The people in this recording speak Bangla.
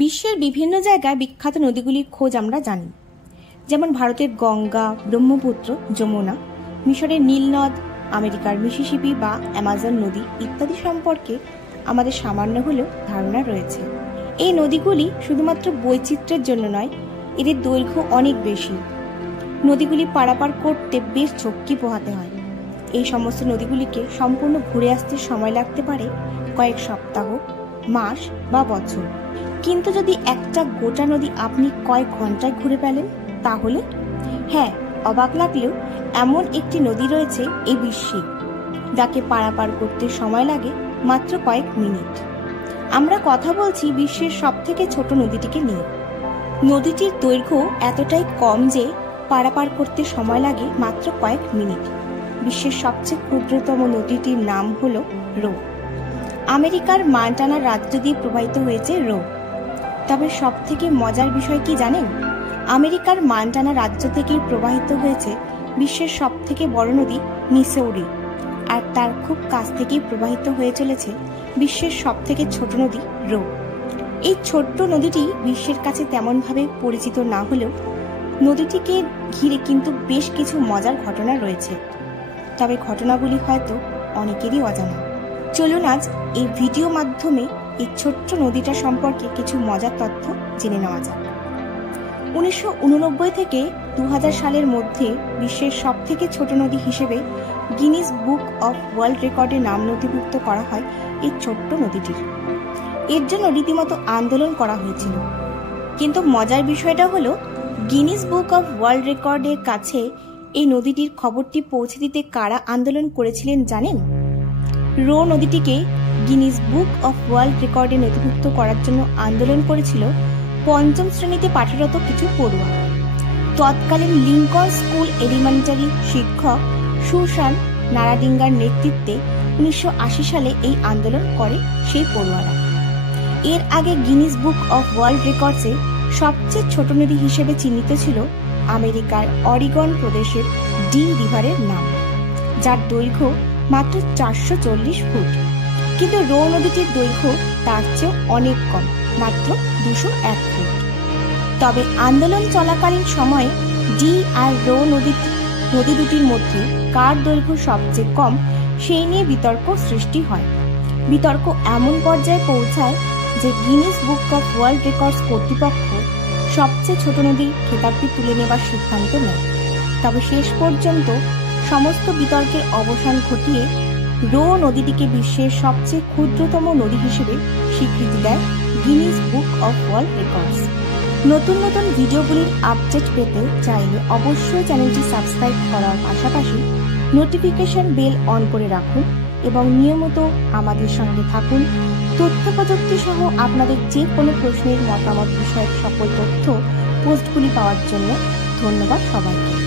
বিশ্বের বিভিন্ন জায়গায় বিখ্যাত নদীগুলির খোঁজ আমরা জানি, যেমন ভারতের গঙ্গা, ব্রহ্মপুত্র, যমুনা, মিশরের নীলনদ, আমেরিকার মিসিসিপি বা অ্যামাজন নদী ইত্যাদি সম্পর্কে আমাদের সামান্য হলেও ধারণা রয়েছে। এই নদীগুলি শুধুমাত্র বৈচিত্র্যের জন্য নয়, এদের দৈর্ঘ্য অনেক বেশি। নদীগুলি পারাপার করতে বেশ ঝক্কি পোহাতে হয়। এই সমস্ত নদীগুলিকে সম্পূর্ণ ঘুরে আসতে সময় লাগতে পারে কয়েক সপ্তাহ, মাস বা বছর। কিন্তু যদি একটা গোটা নদী আপনি কয়েক ঘন্টায় ঘুরে পেলেন, তাহলে হ্যাঁ, অবাক লাগলেও এমন একটি নদী রয়েছে এই বিশ্বে যাকে পারাপার করতে সময় লাগে মাত্র কয়েক মিনিট। আমরা কথা বলছি বিশ্বের সবথেকে ছোট নদীটিকে নিয়ে। নদীটির দৈর্ঘ্য এতটাই কম যে পারাপার করতে সময় লাগে মাত্র কয়েক মিনিট। বিশ্বের সবচেয়ে ক্ষুদ্রতম নদীটির নাম হলো রো। আমেরিকার মন্টানা রাজ্য দিয়ে প্রবাহিত হয়েছে রো। তবে সব থেকে মজার বিষয় কি জানেন? আমেরিকার মন্টানা রাজ্য থেকেই প্রবাহিত হয়েছে বিশ্বের সব থেকে বড় নদী মিসৌরি, আর তার খুব কাছ থেকেই প্রবাহিত হয়ে চলেছে বিশ্বের সব থেকে ছোট নদী রো। এই ছোট্ট নদীটি বিশ্বের কাছে তেমনভাবে পরিচিত না হলেও নদীটিকে ঘিরে কিন্তু বেশ কিছু মজার ঘটনা রয়েছে। তবে ঘটনাগুলি হয়তো অনেকেরই অজানা। চলুন আজ এই ভিডিও মাধ্যমে এই ছোট্ট নদীটা সম্পর্কে কিছু মজার তথ্য জেনে নেওয়া যাক। 1989 থেকে 2000 সালের মধ্যে বিশ্বের সব থেকে ছোট নদী হিসেবে গিনিস বুক অফ ওয়ার্ল্ড রেকর্ডে নাম নথিভুক্ত করা হয় এই ছোট্ট নদীটির। এর জন্য রীতিমতো আন্দোলন করা হয়েছিল। কিন্তু মজার বিষয়টা হলো, গিনিস বুক অফ ওয়ার্ল্ড রেকর্ডের কাছে এই নদীটির খবরটি পৌঁছে দিতে কারা আন্দোলন করেছিলেন জানেন? রো নদীটিকে গিনিস বুক অফ ওয়ার্ল্ড রেকর্ডে নথিভুক্ত করার জন্য আন্দোলন করেছিল পঞ্চম শ্রেণীতে পাঠরত কিছু পড়ুয়া। তৎকালীন লিঙ্কন স্কুল এলিমেন্টারি শিক্ষক সুসান নারাডিঙ্গার নেতৃত্বে 1980 সালে এই আন্দোলন করে সেই পড়ুয়ারা। এর আগে গিনিস বুক অফ ওয়ার্ল্ড রেকর্ডসে সবচেয়ে ছোট নদী হিসেবে চিহ্নিত ছিল আমেরিকার অরিগন প্রদেশের ডি রিভারের নাম, যার দৈর্ঘ্য মাত্র 440 ফুট। কিন্তু রো নদীটির দৈর্ঘ্য তার চেয়েও অনেক কম, মাত্র 201 ফুট। তবে আন্দোলন চলাকালীন সময়ে ডি আর রো নদী দুটির মধ্যে কার দৈর্ঘ্য সবচেয়ে কম সেই নিয়ে বিতর্ক সৃষ্টি হয়। বিতর্ক এমন পর্যায়ে পৌঁছায় যে Guinness book of world records কর্তৃপক্ষ সবচেয়ে ছোট নদীর খেতাবটি তুলে নেবার সিদ্ধান্ত নেয়। তবে শেষ পর্যন্ত সমস্ত বিতর্কের অবসান ঘটিয়ে রো নদীটিকে বিশ্বের সবচেয়ে ক্ষুদ্রতম নদী হিসেবে স্বীকৃতি দেয় Guinness book of world records. নতুন নতুন ভিডিওগুলির আপডেট পেতে চাইলে অবশ্যই চ্যানেলটি সাবস্ক্রাইব করার পাশাপাশি নোটিফিকেশন বেল অন করে রাখুন এবং নিয়মিত আমাদের সঙ্গে থাকুন। তথ্য প্রযুক্তি সহ আপনাদের যে কোনো প্রশ্নের মতামত বিষয়ক সকল তথ্য পোস্টগুলি পাওয়ার জন্য ধন্যবাদ সবাইকে।